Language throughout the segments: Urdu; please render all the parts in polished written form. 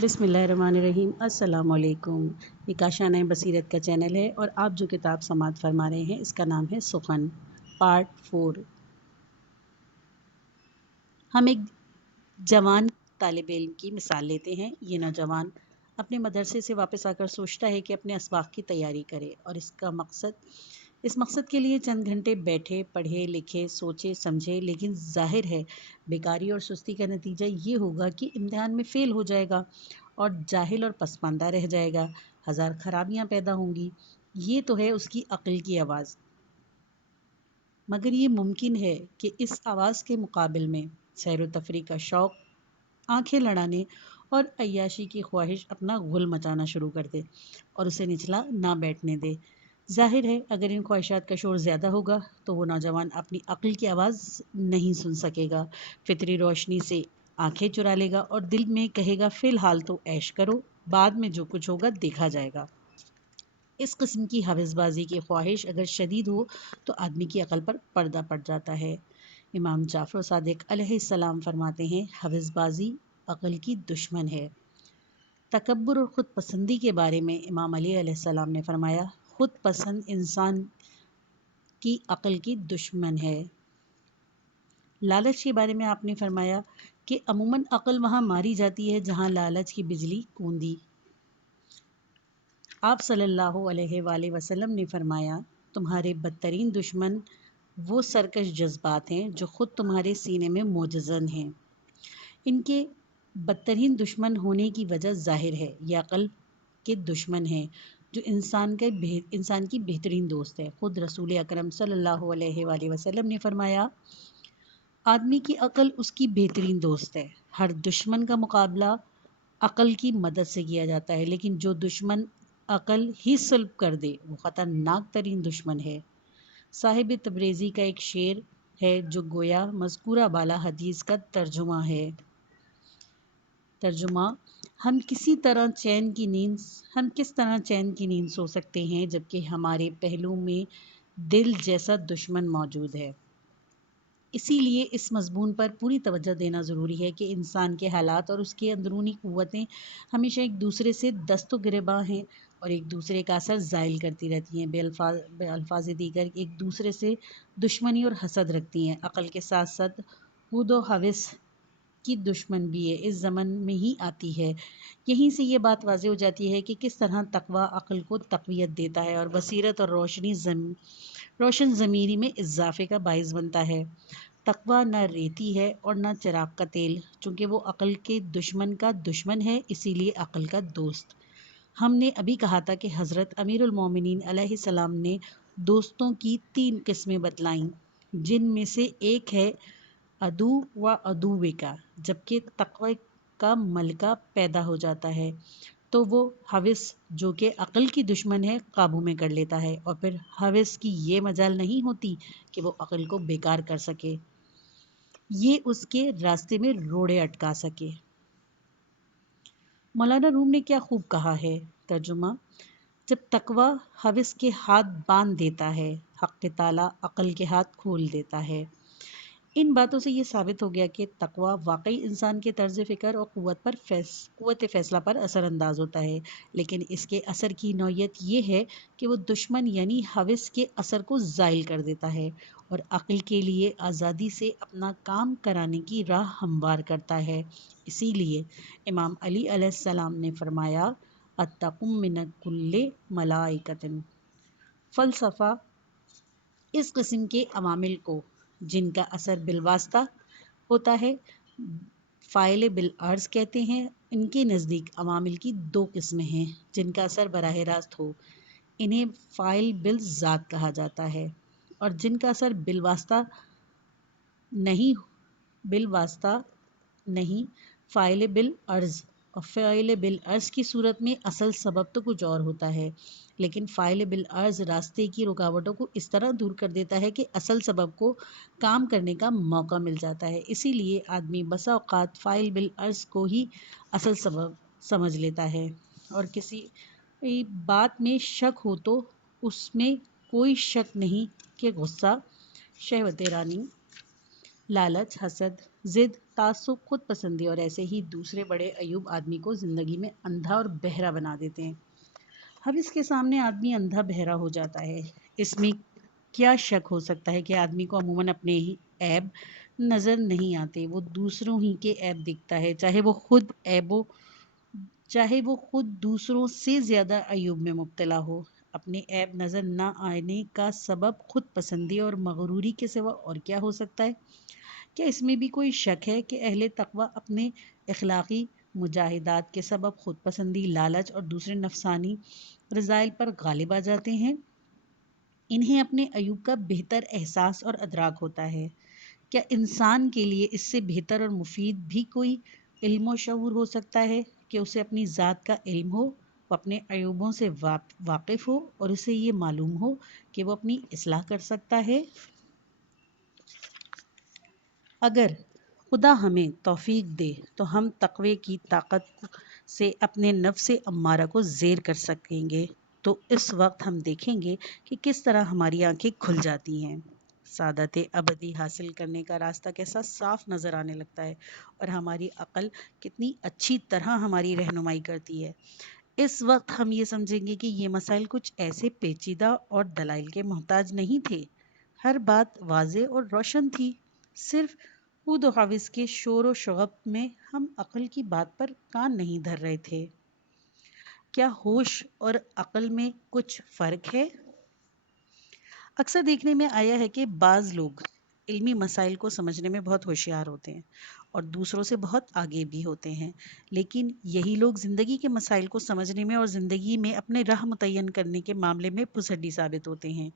بسم اللہ الرحمن الرحیم۔ السلام علیکم۔ یہ کاشانۂ بصیرت کا چینل ہے اور آپ جو کتاب سماعت فرما رہے ہیں اس کا نام ہے سخن پارٹ 4۔ ہم ایک جوان طالب علم کی مثال لیتے ہیں۔ یہ نوجوان اپنے مدرسے سے واپس آ کر سوچتا ہے کہ اپنے اسباق کی تیاری کرے اور اس مقصد کے لیے چند گھنٹے بیٹھے، پڑھے، لکھے، سوچے، سمجھے، لیکن ظاہر ہے بیکاری اور سستی کا نتیجہ یہ ہوگا کہ امتحان میں فیل ہو جائے گا اور جاہل اور پسماندہ رہ جائے گا، ہزار خرابیاں پیدا ہوں گی۔ یہ تو ہے اس کی عقل کی آواز، مگر یہ ممکن ہے کہ اس آواز کے مقابل میں سیر و تفریح کا شوق، آنکھیں لڑانے اور عیاشی کی خواہش اپنا غل مچانا شروع کر دے اور اسے نچلا نہ بیٹھنے دے۔ ظاہر ہے اگر ان خواہشات کا شور زیادہ ہوگا تو وہ نوجوان اپنی عقل کی آواز نہیں سن سکے گا، فطری روشنی سے آنکھیں چرا لے گا اور دل میں کہے گا فی الحال تو عیش کرو، بعد میں جو کچھ ہوگا دیکھا جائے گا۔ اس قسم کی حوث بازی کی خواہش اگر شدید ہو تو آدمی کی عقل پر پردہ پڑ جاتا ہے۔ امام جعفر صادق علیہ السلام فرماتے ہیں، حوث بازی عقل کی دشمن ہے۔ تکبر اور خود پسندی کے بارے میں امام علی علیہ السلام نے فرمایا، خود پسند انسان کی عقل کی دشمن ہے۔ لالچ کے بارے میں آپ نے فرمایا کہ عموماً عقل وہاں ماری جاتی ہے جہاں لالچ کی بجلی کوندی۔ آپ صلی اللہ علیہ وآلہ وسلم نے فرمایا، تمہارے بدترین دشمن وہ سرکش جذبات ہیں جو خود تمہارے سینے میں موجزن ہیں۔ ان کے بدترین دشمن ہونے کی وجہ ظاہر ہے، یہ عقل کے دشمن ہیں جو انسان کی بہترین دوست ہے۔ خود رسول اکرم صلی اللہ علیہ وآلہ وسلم نے فرمایا، آدمی کی عقل اس کی بہترین دوست ہے۔ ہر دشمن کا مقابلہ عقل کی مدد سے کیا جاتا ہے، لیکن جو دشمن عقل ہی سلب کر دے وہ خطرناک ترین دشمن ہے۔ صاحب تبریزی کا ایک شعر ہے جو گویا مذکورہ بالا حدیث کا ترجمہ ہے۔ ہم کس طرح چین کی نیند سو سکتے ہیں جبکہ ہمارے پہلو میں دل جیسا دشمن موجود ہے۔ اسی لیے اس مضمون پر پوری توجہ دینا ضروری ہے کہ انسان کے حالات اور اس کے اندرونی قوتیں ہمیشہ ایک دوسرے سے دست و گریباں ہیں اور ایک دوسرے کا اثر زائل کرتی رہتی ہیں، بے الفاظ دیگر ایک دوسرے سے دشمنی اور حسد رکھتی ہیں۔ عقل کے ساتھ ساتھ خود و حوث کی دشمن بھی ہے، اس ضمن میں ہی آتی ہے۔ یہیں سے یہ بات واضح ہو جاتی ہے کہ کس طرح تقویٰ عقل کو تقویت دیتا ہے اور بصیرت اور روشن ضمیری میں اضافے کا باعث بنتا ہے۔ تقویٰ نہ ریتی ہے اور نہ چراغ کا تیل، چونکہ وہ عقل کے دشمن کا دشمن ہے، اسی لیے عقل کا دوست۔ ہم نے ابھی کہا تھا کہ حضرت امیر المومنین علیہ السلام نے دوستوں کی 3 قسمیں بتلائیں، جن میں سے ایک ہے عدو و عدو کا۔ جبکہ تقوی کا ملکہ پیدا ہو جاتا ہے تو وہ حوث جو کہ عقل کی دشمن ہے قابو میں کر لیتا ہے، اور پھر حوث کی یہ مجال نہیں ہوتی کہ وہ عقل کو بیکار کر سکے، یہ اس کے راستے میں روڑے اٹکا سکے۔ مولانا روم نے کیا خوب کہا ہے، ترجمہ، جب تقوی حوث کے ہاتھ باندھ دیتا ہے، حق تعالی عقل کے ہاتھ کھول دیتا ہے۔ ان باتوں سے یہ ثابت ہو گیا کہ تقوی واقعی انسان کے طرز فکر اور قوت فیصلہ پر اثر انداز ہوتا ہے، لیکن اس کے اثر کی نوعیت یہ ہے کہ وہ دشمن یعنی حوث کے اثر کو زائل کر دیتا ہے اور عقل کے لیے آزادی سے اپنا کام کرانے کی راہ ہموار کرتا ہے۔ اسی لیے امام علی علیہ السلام نے فرمایا، اتقوا من کل ملائکۃ۔ فلسفہ اس قسم کے عوامل کو جن کا اثر بالواسطہ ہوتا ہے فاعل بالعرض کہتے ہیں۔ ان کے نزدیک عوامل کی 2 قسمیں ہیں، جن کا اثر براہ راست ہو، انہیں فاعل بالذات کہا جاتا ہے، اور جن کا اثر بالواسطہ نہیں فاعل بالعرض، اور فاعل بالعرض کی صورت میں اصل سبب تو کچھ اور ہوتا ہے، لیکن فاعل بالعرض راستے کی رکاوٹوں کو اس طرح دور کر دیتا ہے کہ اصل سبب کو کام کرنے کا موقع مل جاتا ہے۔ اسی لیے آدمی بسا اوقات فاعل بالعرض کو ہی اصل سبب سمجھ لیتا ہے، اور کسی بات میں شک ہو تو اس میں کوئی شک نہیں کہ غصہ، شہوت رانی، لالچ، حسد، ضد، تعصب، خود پسندی اور ایسے ہی دوسرے بڑے عیوب آدمی کو زندگی میں اندھا اور بہرا بنا دیتے ہیں۔ اب اس کے سامنے آدمی اندھا بہرا ہو جاتا ہے۔ اس میں کیا شک ہو سکتا ہے کہ آدمی کو عموماً اپنے ہی عیب نظر نہیں آتے، وہ دوسروں ہی کے عیب دکھتا ہے، چاہے وہ خود دوسروں سے زیادہ عیوب میں مبتلا ہو۔ اپنے عیب نظر نہ آنے کا سبب خود پسندی اور مغروری کے سوا اور کیا ہو سکتا ہے؟ کیا اس میں بھی کوئی شک ہے کہ اہل تقوی اپنے اخلاقی مجاہدات کے سبب خود پسندی، لالچ اور دوسرے نفسانی رذائل پر غالب آ جاتے ہیں؟ انہیں اپنے عیوب کا بہتر احساس اور ادراک ہوتا ہے۔ کیا انسان کے لیے اس سے بہتر اور مفید بھی کوئی علم و شعور ہو سکتا ہے کہ اسے اپنی ذات کا علم ہو، وہ اپنے عیوبوں سے واقف ہو اور اسے یہ معلوم ہو کہ وہ اپنی اصلاح کر سکتا ہے؟ اگر خدا ہمیں توفیق دے تو ہم تقوی کی طاقت سے اپنے نفس امارہ کو زیر کر سکیں گے، تو اس وقت ہم دیکھیں گے کہ کس طرح ہماری آنکھیں کھل جاتی ہیں، سعادت ابدی حاصل کرنے کا راستہ کیسا صاف نظر آنے لگتا ہے، اور ہماری عقل کتنی اچھی طرح ہماری رہنمائی کرتی ہے۔ اس وقت ہم یہ سمجھیں گے کہ یہ مسائل کچھ ایسے پیچیدہ اور دلائل کے محتاج نہیں تھے، ہر بات واضح اور روشن تھی، صرف خود و حوث کے شور و شغب میں ہم عقل کی بات پر کان نہیں دھر رہے تھے۔ کیا ہوش اور عقل میں کچھ فرق ہے؟ اکثر دیکھنے میں آیا ہے کہ بعض لوگ علمی مسائل کو سمجھنے میں بہت ہوشیار ہوتے ہیں اور دوسروں سے بہت آگے بھی ہوتے ہیں، لیکن یہی لوگ زندگی کے مسائل کو سمجھنے میں اور زندگی میں اپنے راہ متعین کرنے کے معاملے میں پسڈی ثابت ہوتے ہیں۔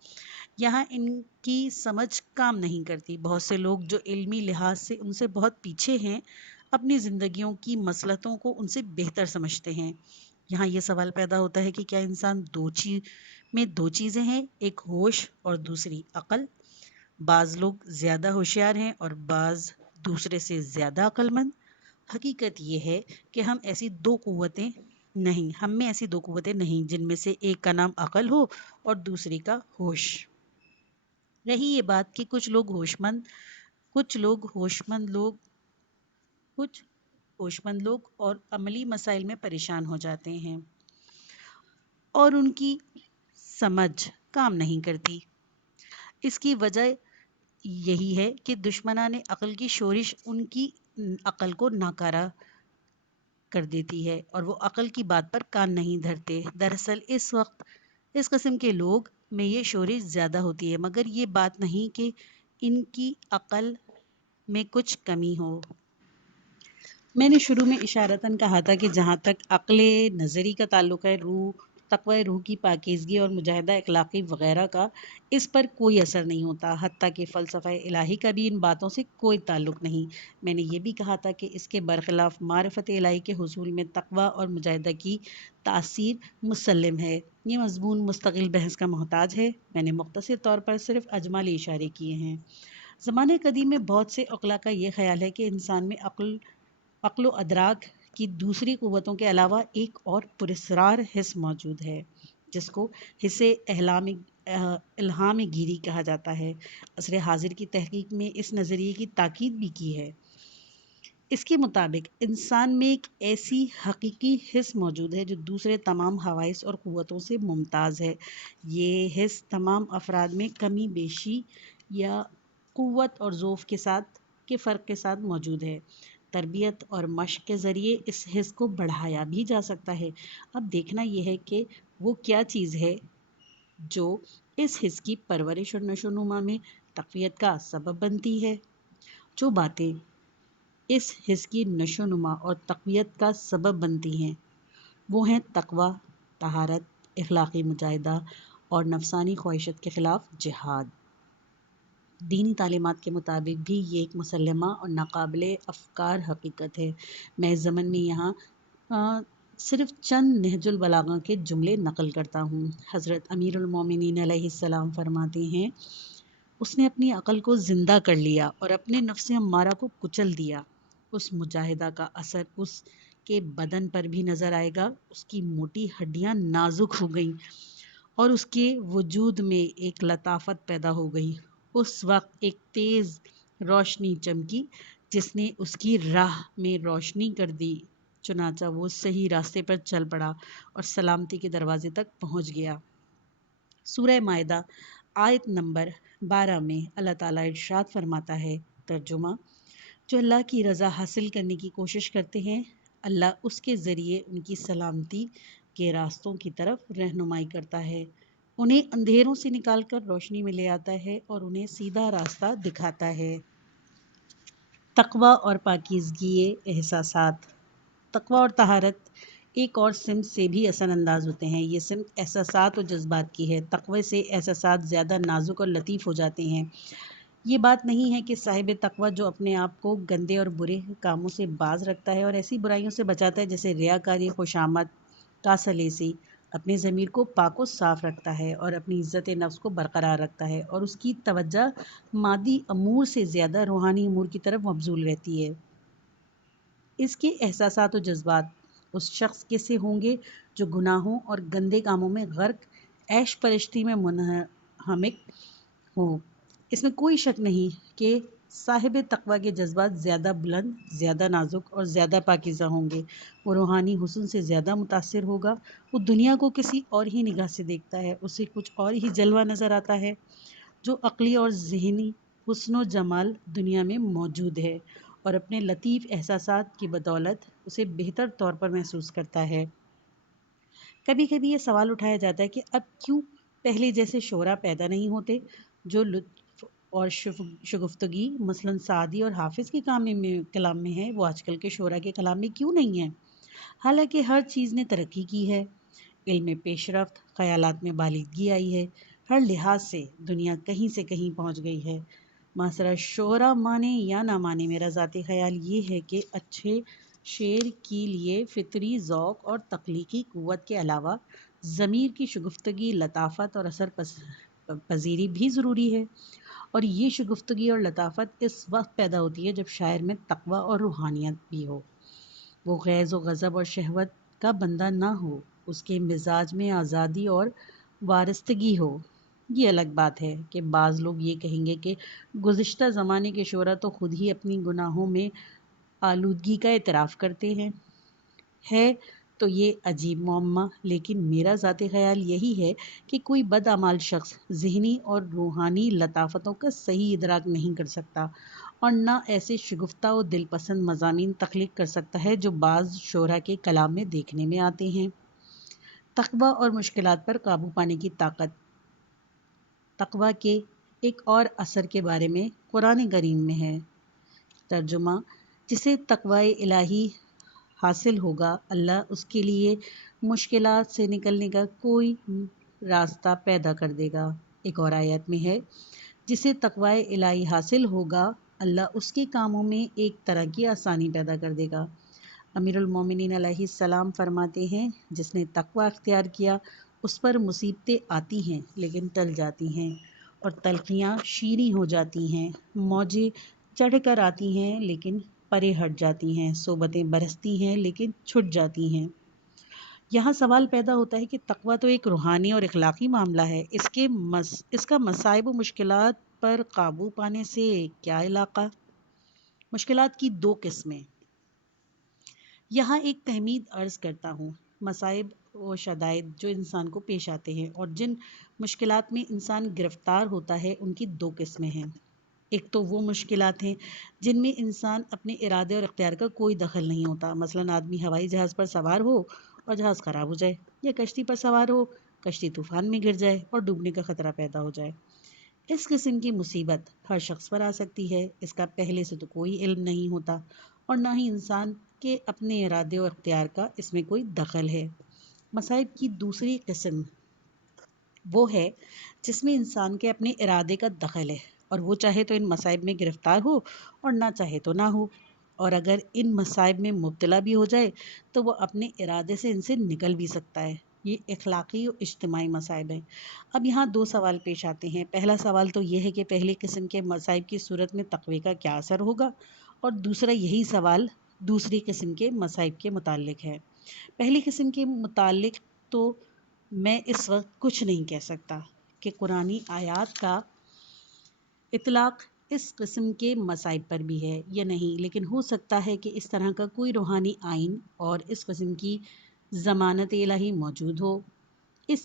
یہاں ان کی سمجھ کام نہیں کرتی۔ بہت سے لوگ جو علمی لحاظ سے ان سے بہت پیچھے ہیں، اپنی زندگیوں کی مصلحتوں کو ان سے بہتر سمجھتے ہیں۔ یہاں یہ سوال پیدا ہوتا ہے کہ کیا انسان دو چیزیں ہیں، ایک ہوش اور دوسری عقل؟ بعض لوگ زیادہ ہوشیار ہیں اور بعض دوسرے سے زیادہ عقل مند۔ حقیقت یہ ہے کہ ہم میں ایسی دو قوتیں نہیں جن میں سے ایک کا نام عقل ہو اور دوسری کا ہوش۔ رہی یہ بات کہ کچھ ہوشمند لوگ اور عملی مسائل میں پریشان ہو جاتے ہیں اور ان کی سمجھ کام نہیں کرتی۔ اس کی وجہ یہی ہے کہ دشمنان عقل کی شورش ان کی عقل کو ناکارہ کر دیتی ہے اور وہ عقل کی بات پر کان نہیں دھرتے۔ دراصل اس وقت اس قسم کے لوگ میں یہ شورش زیادہ ہوتی ہے، مگر یہ بات نہیں کہ ان کی عقل میں کچھ کمی ہو۔ میں نے شروع میں اشارتاً کہا تھا کہ جہاں تک عقل نظری کا تعلق ہے، تقوی روح کی پاکیزگی اور مجاہدہ اخلاقی وغیرہ کا اس پر کوئی اثر نہیں ہوتا، حتیٰ کہ فلسفہ الہی کا بھی ان باتوں سے کوئی تعلق نہیں۔ میں نے یہ بھی کہا تھا کہ اس کے برخلاف معرفت الہی کے حصول میں تقوی اور مجاہدہ کی تاثیر مسلم ہے۔ یہ مضمون مستقل بحث کا محتاج ہے، میں نے مختصر طور پر صرف اجمالی اشارے کیے ہیں۔ زمانہ قدیم میں بہت سے عقلاء کا یہ خیال ہے کہ انسان میں عقل و ادراک کی دوسری قوتوں کے علاوہ ایک اور پراسرار حس موجود ہے، جس کو حس الہام گیری کہا جاتا ہے۔ عصر حاضر کی تحقیق میں اس نظریے کی تاکید بھی کی ہے۔ اس کے مطابق انسان میں ایک ایسی حقیقی حس موجود ہے جو دوسرے تمام حواس اور قوتوں سے ممتاز ہے۔ یہ حس تمام افراد میں کمی بیشی یا قوت اور ضعف کے فرق کے ساتھ موجود ہے۔ تربیت اور مشق کے ذریعے اس حس کو بڑھایا بھی جا سکتا ہے۔ اب دیکھنا یہ ہے کہ وہ کیا چیز ہے جو اس حس کی پرورش اور نشو و نما میں تقویت کا سبب بنتی ہے۔ جو باتیں اس حس کی نشو و نما اور تقویت کا سبب بنتی ہیں وہ ہیں تقوی، طہارت، اخلاقی مجاہدہ اور نفسانی خواہشات کے خلاف جہاد۔ دینی تعلیمات کے مطابق بھی یہ ایک مسلمہ اور ناقابل افکار حقیقت ہے۔ میں اس ضمن میں یہاں صرف چند نہج البلاغہ کے جملے نقل کرتا ہوں۔ حضرت امیر المومنین علیہ السلام فرماتے ہیں، اس نے اپنی عقل کو زندہ کر لیا اور اپنے نفس امارہ کو کچل دیا۔ اس مجاہدہ کا اثر اس کے بدن پر بھی نظر آئے گا، اس کی موٹی ہڈیاں نازک ہو گئیں اور اس کے وجود میں ایک لطافت پیدا ہو گئی۔ اس وقت ایک تیز روشنی چمکی جس نے اس کی راہ میں روشنی کر دی، چنانچہ وہ صحیح راستے پر چل پڑا اور سلامتی کے دروازے تک پہنچ گیا۔ سورہ مائدہ آیت نمبر 12 میں اللہ تعالیٰ ارشاد فرماتا ہے، ترجمہ: جو اللہ کی رضا حاصل کرنے کی کوشش کرتے ہیں، اللہ اس کے ذریعے ان کی سلامتی کے راستوں کی طرف رہنمائی کرتا ہے، انہیں اندھیروں سے نکال کر روشنی میں لے آتا ہے اور انہیں سیدھا راستہ دکھاتا ہے۔ تقوی اور پاکیزگی احساسات۔ تقوی اور طہارت ایک اور سمت سے بھی اثر انداز ہوتے ہیں۔ یہ سمت احساسات اور جذبات کی ہے۔ تقوی سے احساسات زیادہ نازک اور لطیف ہو جاتے ہیں۔ یہ بات نہیں ہے کہ صاحب تقوی جو اپنے آپ کو گندے اور برے کاموں سے باز رکھتا ہے اور ایسی برائیوں سے بچاتا ہے جیسے ریاکاری، خوشامد، کاسلیسی، اپنے ضمیر کو پاک و صاف رکھتا ہے اور اپنی عزت نفس کو برقرار رکھتا ہے اور اس کی توجہ مادی امور سے زیادہ روحانی امور کی طرف مبذول رہتی ہے۔ اس کے احساسات و جذبات اس شخص کے سے ہوں گے جو گناہوں اور گندے کاموں میں غرق، عیش پرستی میں منہمک ہو۔ اس میں کوئی شک نہیں کہ صاحب تقوی کے جذبات زیادہ بلند، زیادہ نازک اور زیادہ پاکیزہ ہوں گے۔ وہ روحانی حسن سے زیادہ متاثر ہوگا۔ وہ دنیا کو کسی اور ہی نگاہ سے دیکھتا ہے، اسے کچھ اور ہی جلوہ نظر آتا ہے جو عقلی اور ذہنی حسن و جمال دنیا میں موجود ہے، اور اپنے لطیف احساسات کی بدولت اسے بہتر طور پر محسوس کرتا ہے۔ کبھی کبھی یہ سوال اٹھایا جاتا ہے کہ اب کیوں پہلے جیسے شعراء پیدا نہیں ہوتے؟ جو لطف اور شگفتگی مثلاً سعدی اور حافظ کے کلام میں ہے، وہ آج کل کے شعراء کے کلام میں کیوں نہیں ہے؟ حالانکہ ہر چیز نے ترقی کی ہے، علم میں پیش رفت، خیالات میں بالغی آئی ہے، ہر لحاظ سے دنیا کہیں سے کہیں پہنچ گئی ہے۔ معاشرہ شعراء مانے یا نہ مانے، میرا ذاتی خیال یہ ہے کہ اچھے شعر کے لیے فطری ذوق اور تخلیقی قوت کے علاوہ ضمیر کی شگفتگی، لطافت اور اثر پذیری بھی ضروری ہے، اور یہ شگفتگی اور لطافت اس وقت پیدا ہوتی ہے جب شاعر میں تقوی اور روحانیت بھی ہو، وہ غیظ و غضب اور شہوت کا بندہ نہ ہو، اس کے مزاج میں آزادی اور وارستگی ہو۔ یہ الگ بات ہے کہ بعض لوگ یہ کہیں گے کہ گزشتہ زمانے کے شعراء تو خود ہی اپنی گناہوں میں آلودگی کا اعتراف کرتے ہیں۔ ہے تو یہ عجیب معمہ، لیکن میرا ذاتی خیال یہی ہے کہ کوئی بدعمال شخص ذہنی اور روحانی لطافتوں کا صحیح ادراک نہیں کر سکتا، اور نہ ایسے شگفتہ و دل پسند مضامین تخلیق کر سکتا ہے جو بعض شعراء کے کلام میں دیکھنے میں آتے ہیں۔ تقوی اور مشکلات پر قابو پانے کی طاقت۔ تقوی کے ایک اور اثر کے بارے میں قرآن کریم میں ہے، ترجمہ: جسے تقوی الہی حاصل ہوگا، اللہ اس کے لیے مشکلات سے نکلنے کا کوئی راستہ پیدا کر دے گا۔ ایک اور آیت میں ہے، جسے تقوی الہی حاصل ہوگا، اللہ اس کے کاموں میں ایک طرح کی آسانی پیدا کر دے گا۔ امیر المومنین علیہ السلام فرماتے ہیں، جس نے تقوی اختیار کیا اس پر مصیبتیں آتی ہیں لیکن ٹل جاتی ہیں، اور تلخیاں شیریں ہو جاتی ہیں، موجیں چڑھ کر آتی ہیں لیکن پرے ہٹ جاتی ہیں، صحبتیں برستی ہیں لیکن چھٹ جاتی ہیں۔ یہاں سوال پیدا ہوتا ہے کہ تقوی تو ایک روحانی اور اخلاقی معاملہ ہے، اس کا مصائب و مشکلات پر قابو پانے سے کیا علاقہ؟ مشکلات کی دو قسمیں۔ یہاں ایک تحمید عرض کرتا ہوں، مصائب و شدائد جو انسان کو پیش آتے ہیں اور جن مشکلات میں انسان گرفتار ہوتا ہے، ان کی دو قسمیں ہیں۔ ایک تو وہ مشکلات ہیں جن میں انسان اپنے ارادے اور اختیار کا کوئی دخل نہیں ہوتا، مثلاً آدمی ہوائی جہاز پر سوار ہو اور جہاز خراب ہو جائے، یا کشتی پر سوار ہو، کشتی طوفان میں گر جائے اور ڈوبنے کا خطرہ پیدا ہو جائے۔ اس قسم کی مصیبت ہر شخص پر آ سکتی ہے، اس کا پہلے سے تو کوئی علم نہیں ہوتا اور نہ ہی انسان کے اپنے ارادے اور اختیار کا اس میں کوئی دخل ہے۔ مصائب کی دوسری قسم وہ ہے جس میں انسان کے اپنے ارادے کا دخل ہے، اور وہ چاہے تو ان مصائب میں گرفتار ہو اور نہ چاہے تو نہ ہو، اور اگر ان مصائب میں مبتلا بھی ہو جائے تو وہ اپنے ارادے سے ان سے نکل بھی سکتا ہے۔ یہ اخلاقی و اجتماعی مصائب ہیں۔ اب یہاں دو سوال پیش آتے ہیں۔ پہلا سوال تو یہ ہے کہ پہلی قسم کے مصائب کی صورت میں تقوی کا کیا اثر ہوگا، اور دوسرا یہی سوال دوسری قسم کے مصائب کے متعلق ہے۔ پہلی قسم کے متعلق تو میں اس وقت کچھ نہیں کہہ سکتا کہ قرآنی آیات کا اطلاق اس قسم کے مصائب پر بھی ہے یا نہیں، لیکن ہو سکتا ہے کہ اس طرح کا کوئی روحانی آئین اور اس قسم کی ضمانت الہی موجود ہو۔ اس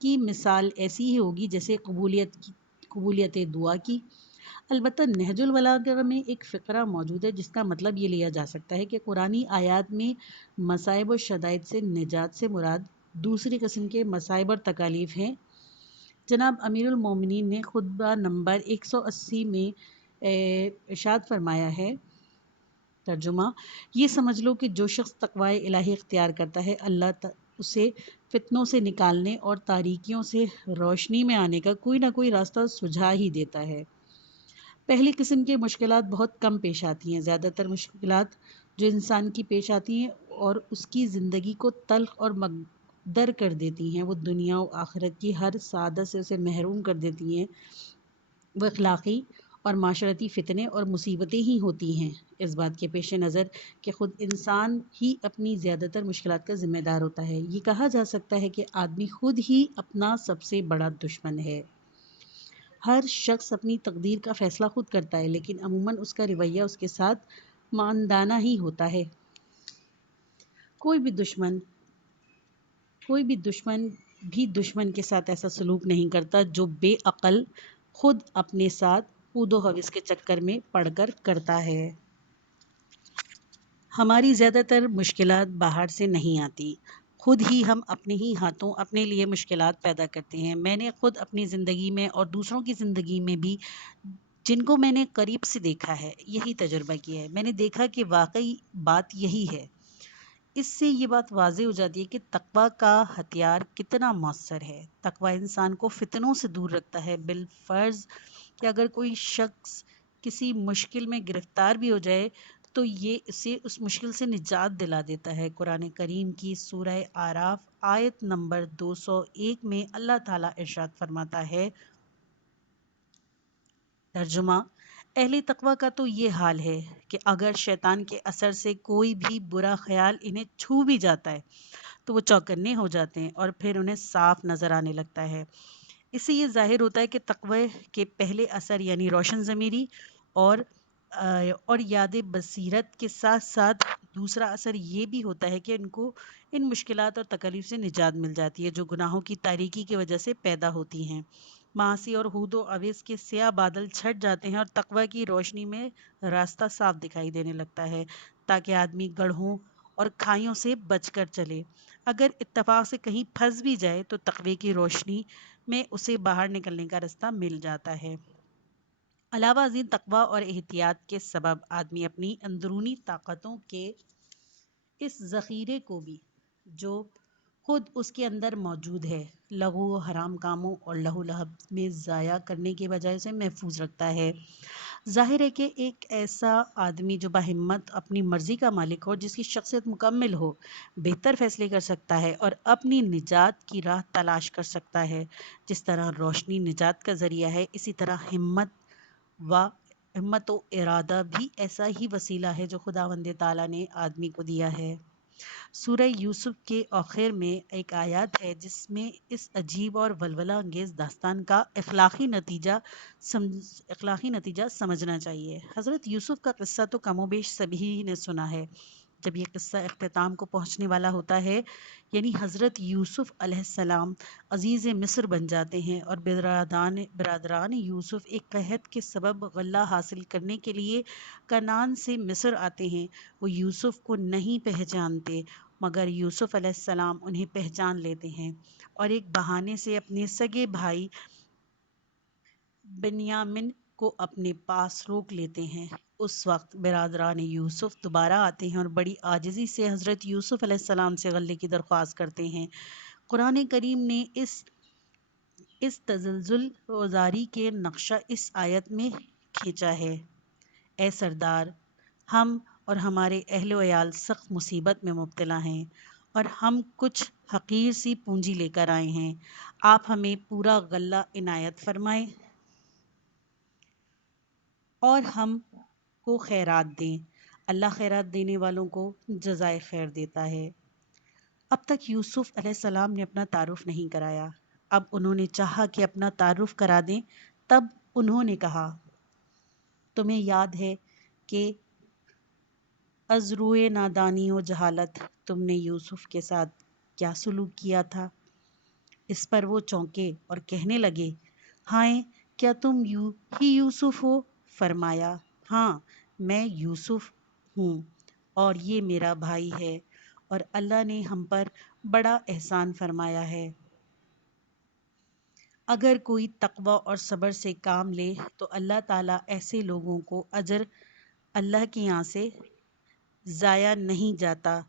کی مثال ایسی ہی ہوگی جیسے قبولیت دعا کی۔ البتہ نہج البلاغہ میں ایک فقرہ موجود ہے جس کا مطلب یہ لیا جا سکتا ہے کہ قرآنی آیات میں مصائب و شدائد سے نجات سے مراد دوسری قسم کے مصائب اور تکالیف ہیں۔ جناب امیر المومنین نے خطبہ نمبر 180 میں ارشاد فرمایا ہے، ترجمہ: یہ سمجھ لو کہ جو شخص تقوی الہی اختیار کرتا ہے، اللہ اسے فتنوں سے نکالنے اور تاریکیوں سے روشنی میں آنے کا کوئی نہ کوئی راستہ سجھا ہی دیتا ہے۔ پہلی قسم کے مشکلات بہت کم پیش آتی ہیں۔ زیادہ تر مشکلات جو انسان کی پیش آتی ہیں اور اس کی زندگی کو تلخ اور مکدر کر دیتی ہیں، وہ دنیا و آخرت کی ہر سعادت سے اسے محروم کر دیتی ہیں، وہ اخلاقی اور معاشرتی فتنے اور مصیبتیں ہی ہوتی ہیں۔ اس بات کے پیش نظر کہ خود انسان ہی اپنی زیادہ تر مشکلات کا ذمہ دار ہوتا ہے، یہ کہا جا سکتا ہے کہ آدمی خود ہی اپنا سب سے بڑا دشمن ہے۔ ہر شخص اپنی تقدیر کا فیصلہ خود کرتا ہے، لیکن عموماً اس کا رویہ اس کے ساتھ ماندانہ ہی ہوتا ہے۔ کوئی بھی دشمن کے ساتھ ایسا سلوک نہیں کرتا جو بے عقل خود اپنے ساتھ خود و حوث کے چکر میں پڑ کر کرتا ہے۔ ہماری زیادہ تر مشکلات باہر سے نہیں آتی، خود ہی ہم اپنے ہی ہاتھوں اپنے لیے مشکلات پیدا کرتے ہیں۔ میں نے خود اپنی زندگی میں اور دوسروں کی زندگی میں بھی جن کو میں نے قریب سے دیکھا ہے یہی تجربہ کیا ہے۔ میں نے دیکھا کہ واقعی بات یہی ہے۔ اس سے یہ بات واضح ہو جاتی ہے کہ تقوی کا ہتھیار کتنا مؤثر ہے۔ تقوی انسان کو فتنوں سے دور رکھتا ہے۔ بالفرض کہ اگر کوئی شخص کسی مشکل میں گرفتار بھی ہو جائے تو یہ اسے اس مشکل سے نجات دلا دیتا ہے۔ قرآن کریم کی سورہ اعراف آیت نمبر 201 میں اللہ تعالیٰ ارشاد فرماتا ہے، ترجمہ: اہل تقوی کا تو یہ حال ہے کہ اگر شیطان کے اثر سے کوئی بھی برا خیال انہیں چھو بھی جاتا ہے تو وہ چوکنے ہو جاتے ہیں اور پھر انہیں صاف نظر آنے لگتا ہے۔ اس سے یہ ظاہر ہوتا ہے کہ تقوی کے پہلے اثر یعنی روشن ضمیری اور یاد بصیرت کے ساتھ ساتھ دوسرا اثر یہ بھی ہوتا ہے کہ ان کو ان مشکلات اور تکلیف سے نجات مل جاتی ہے جو گناہوں کی تاریکی کی وجہ سے پیدا ہوتی ہیں۔ معاصی اور ہود و اویس کے سیاہ بادل چھٹ جاتے ہیں اور تقوی کی روشنی میں راستہ صاف دکھائی دینے لگتا ہے تاکہ آدمی گڑھوں اور کھائیوں سے بچ کر چلے۔ اگر اتفاق سے کہیں پھنس بھی جائے تو تقوی کی روشنی میں اسے باہر نکلنے کا راستہ مل جاتا ہے۔ علاوہ ازیں تقوی اور احتیاط کے سبب آدمی اپنی اندرونی طاقتوں کے اس ذخیرے کو بھی جو خود اس کے اندر موجود ہے لغو و حرام کاموں اور لہو لہب میں ضائع کرنے کے بجائے اسے محفوظ رکھتا ہے۔ ظاہر ہے کہ ایک ایسا آدمی جو باہمت اپنی مرضی کا مالک ہو، جس کی شخصیت مکمل ہو، بہتر فیصلے کر سکتا ہے اور اپنی نجات کی راہ تلاش کر سکتا ہے۔ جس طرح روشنی نجات کا ذریعہ ہے، اسی طرح ہمت و ارادہ بھی ایسا ہی وسیلہ ہے جو خداوند تعالیٰ نے آدمی کو دیا ہے۔ سورہ یوسف کے آخر میں ایک آیات ہے جس میں اس عجیب اور ولولہ انگیز داستان کا اخلاقی نتیجہ سمجھنا چاہیے۔ حضرت یوسف کا قصہ تو کم و بیش سبھی نے سنا ہے۔ جب یہ قصہ اختتام کو پہنچنے والا ہوتا ہے، یعنی حضرت یوسف علیہ السلام عزیز مصر بن جاتے ہیں اور برادران یوسف ایک قحط کے سبب غلہ حاصل کرنے کے لیے کنعان سے مصر آتے ہیں، وہ یوسف کو نہیں پہچانتے مگر یوسف علیہ السلام انہیں پہچان لیتے ہیں اور ایک بہانے سے اپنے سگے بھائی بنیامن کو اپنے پاس روک لیتے ہیں۔ اس وقت برادران یوسف دوبارہ آتے ہیں اور بڑی عاجزی سے حضرت یوسف علیہ السلام سے غلے کی درخواست کرتے ہیں۔ قرآن کریم نے اس تزلزل وزاری کے نقشہ اس آیت میں کھینچا ہے۔ اے سردار، ہم اور ہمارے اہل و عیال سخت مصیبت میں مبتلا ہیں اور ہم کچھ حقیر سی پونجی لے کر آئے ہیں۔ آپ ہمیں پورا غلہ عنایت فرمائیں اور ہم کو خیرات دیں۔ اللہ خیرات دینے والوں کو جزائے خیر دیتا ہے۔ اب تک یوسف علیہ السلام نے اپنا تعارف نہیں کرایا۔ اب انہوں نے چاہا کہ اپنا تعارف کرا دیں۔ تب انہوں نے کہا، تمہیں یاد ہے کہ از روئے نادانی و جہالت تم نے یوسف کے ساتھ کیا سلوک کیا تھا؟ اس پر وہ چونکے اور کہنے لگے، ہائے، کیا تم ہی یوسف ہو؟ فرمایا، ہاں، میں یوسف ہوں اور یہ میرا بھائی ہے، اور اللہ نے ہم پر بڑا احسان فرمایا ہے۔ اگر کوئی تقوی اور صبر سے کام لے تو اللہ تعالیٰ ایسے لوگوں کو اجر اللہ کے یہاں سے ضائع نہیں جاتا۔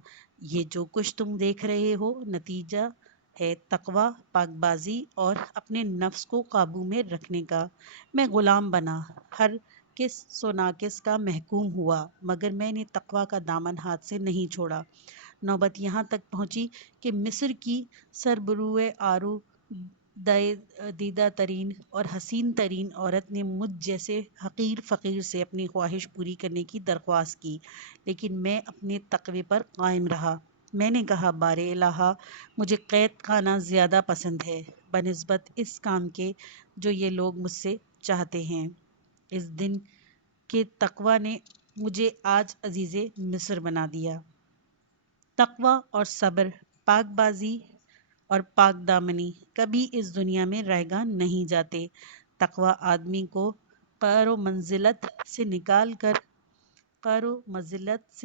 یہ جو کچھ تم دیکھ رہے ہو نتیجہ ہے تقوی، پاک بازی اور اپنے نفس کو قابو میں رکھنے کا۔ میں غلام بنا، ہر کس سو ناقص کا محکوم ہوا، مگر میں نے تقوی کا دامن ہاتھ سے نہیں چھوڑا۔ نوبت یہاں تک پہنچی کہ مصر کی سربروئے آرو دیدہ ترین اور حسین ترین عورت نے مجھ جیسے حقیر فقیر سے اپنی خواہش پوری کرنے کی درخواست کی، لیکن میں اپنے تقوی پر قائم رہا۔ میں نے کہا، بار الہ، مجھے قید خانہ زیادہ پسند ہے بنسبت اس کام کے جو یہ لوگ مجھ سے چاہتے ہیں۔ اس دن کے تقوی نے مجھے آج عزیز مصر بنا دیا۔ تقوی اور صبر، پاک بازی اور پاک دامنی کبھی اس دنیا میں رائگاں نہیں جاتے۔ تقوی آدمی کو قہر و مذلت سے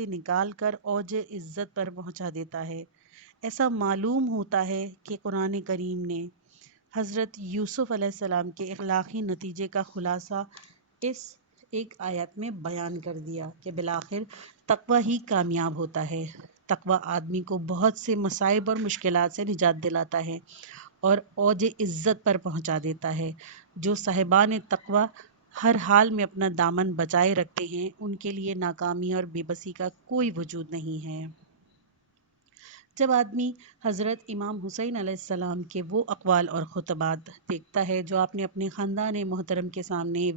نکال کر اوج عزت پر پہنچا دیتا ہے۔ ایسا معلوم ہوتا ہے کہ قرآن کریم نے حضرت یوسف علیہ السلام کے اخلاقی نتیجے کا خلاصہ اس ایک آیت میں بیان کر دیا کہ بالآخر تقوی ہی کامیاب ہوتا ہے۔ تقوی آدمی کو بہت سے مصائب اور مشکلات سے نجات دلاتا ہے اور اوج عزت پر پہنچا دیتا ہے۔ جو صاحبان تقوی ہر حال میں اپنا دامن بچائے رکھتے ہیں، ان کے لیے ناکامی اور بے بسی کا کوئی وجود نہیں ہے۔ جب آدمی حضرت امام حسین علیہ السلام کے وہ اقوال اور خطبات دیکھتا ہے جو آپ نے اپنے خاندان محترم کے سامنے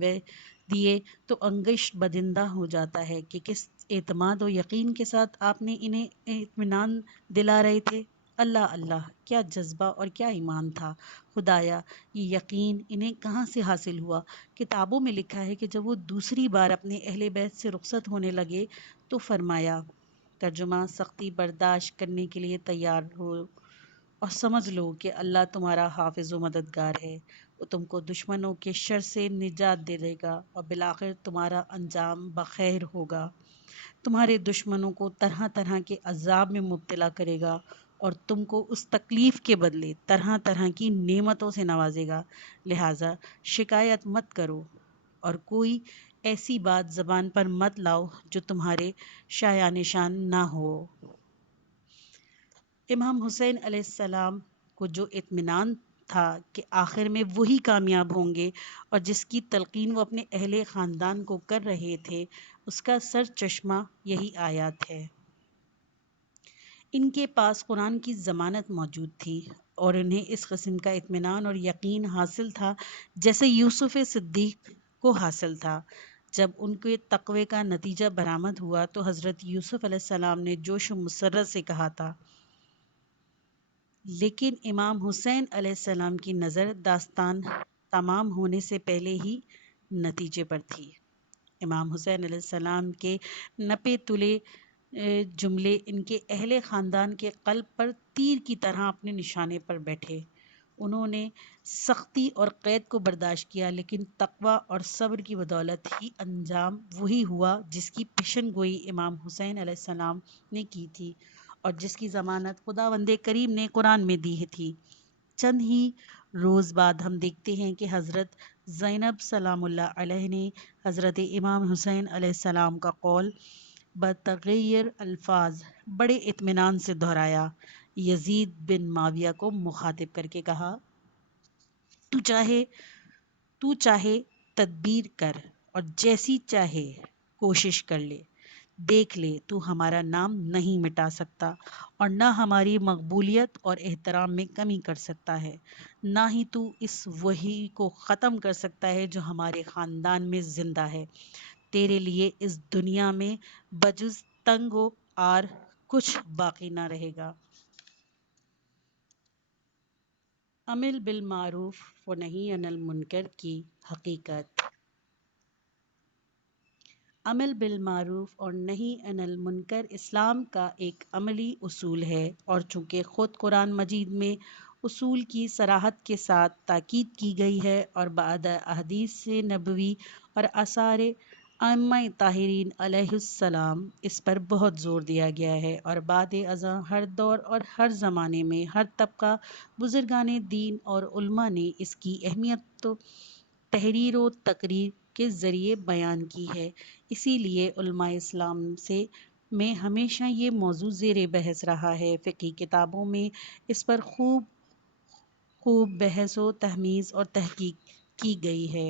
دیے تو انگشت بدندہ ہو جاتا ہے کہ کس اعتماد و یقین کے ساتھ آپ نے انہیں اطمینان دلا رہے تھے۔ اللہ اللہ، کیا جذبہ اور کیا ایمان تھا! خدایا، یہ یقین انہیں کہاں سے حاصل ہوا؟ کتابوں میں لکھا ہے کہ جب وہ دوسری بار اپنے اہل بیت سے رخصت ہونے لگے تو فرمایا، ترجمہ، سختی برداشت کرنے کے لیے تیار ہو اور سمجھ لو کہ اللہ تمہارا حافظ و مددگار ہے۔ وہ تم کو دشمنوں کے شر سے نجات دے دے گا اور بالآخر تمہارا انجام بخیر ہوگا۔ تمہارے دشمنوں کو طرح طرح کے عذاب میں مبتلا کرے گا اور تم کو اس تکلیف کے بدلے طرح طرح کی نعمتوں سے نوازے گا۔ لہٰذا شکایت مت کرو اور کوئی ایسی بات زبان پر مت لاؤ جو تمہارے شایان شان نہ ہو۔ امام حسین علیہ السلام کو جو اطمینان تھا کہ آخر میں وہی کامیاب ہوں گے اور جس کی تلقین وہ اپنے اہل خاندان کو کر رہے تھے، اس کا سر چشمہ یہی آیات ہے۔ ان کے پاس قرآن کی ضمانت موجود تھی اور انہیں اس قسم کا اطمینان اور یقین حاصل تھا جیسے یوسف صدیق کو حاصل تھا۔ جب ان کے تقوی کا نتیجہ برآمد ہوا تو حضرت یوسف علیہ السلام نے جوش و مسرت سے کہا تھا، لیکن امام حسین علیہ السلام کی نظر داستان تمام ہونے سے پہلے ہی نتیجے پر تھی۔ امام حسین علیہ السلام کے نپے تلے جملے ان کے اہل خاندان کے قلب پر تیر کی طرح اپنے نشانے پر بیٹھے۔ انہوں نے سختی اور قید کو برداشت کیا، لیکن تقوی اور صبر کی بدولت ہی انجام وہی ہوا جس کی پیشن گوئی امام حسین علیہ السلام نے کی تھی اور جس کی ضمانت خداوند کریم نے قرآن میں دی تھی۔ چند ہی روز بعد ہم دیکھتے ہیں کہ حضرت زینب سلام اللہ علیہ نے حضرت امام حسین علیہ السلام کا قول بتغیر الفاظ بڑے اطمینان سے دہرایا۔ یزید بن معاویہ کو مخاطب کر کے کہا، تو چاہے تدبیر کر اور جیسی چاہے کوشش کر لے، دیکھ لے تو ہمارا نام نہیں مٹا سکتا اور نہ ہماری مقبولیت اور احترام میں کمی کر سکتا ہے، نہ ہی تو اس وحی کو ختم کر سکتا ہے جو ہمارے خاندان میں زندہ ہے۔ تیرے لیے اس دنیا میں بجز تنگ و آر کچھ باقی نہ رہے گا۔ امر بالمعروف و نہی عن المنکر کی حقیقت۔ عمل بالمعروف اور نہیں عن المنکر اسلام کا ایک عملی اصول ہے، اور چونکہ خود قرآن مجید میں اصول کی صراحت کے ساتھ تاکید کی گئی ہے اور بعد احادیث نبوی اور آثار ائمہ طاہرین علیہ السلام اس پر بہت زور دیا گیا ہے، اور بعد ازاں ہر دور اور ہر زمانے میں ہر طبقہ بزرگان دین اور علماء نے اس کی اہمیت تو تحریر و تقریر کے ذریعے بیان کی ہے۔ اسی لیے علماء اسلام سے میں ہمیشہ یہ موضوع زیر بحث رہا ہے، فقہی کتابوں میں اس پر خوب خوب بحث و تہمیز اور تحقیق کی گئی ہے۔